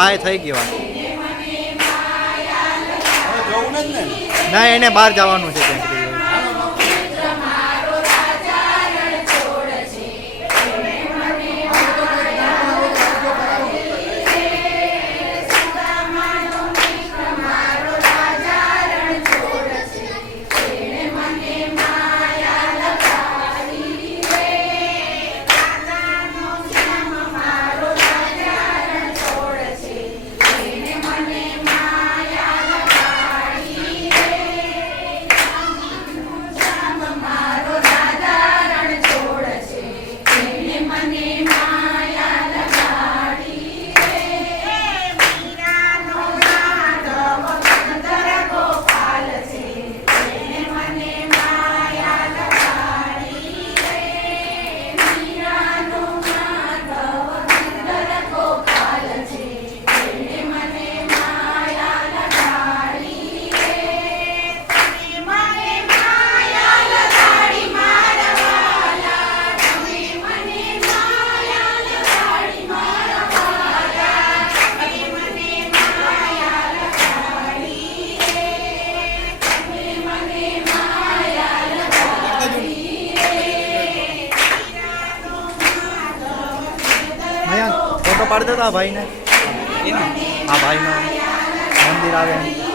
હા, એ થઈ ગઈ વાત. જવું જ ને. ના, એને બહાર જવાનું છે ક્યાંક. ફોટો પાડી દેતા આ ભાઈને. આ ભાઈનો મંદિર આવે.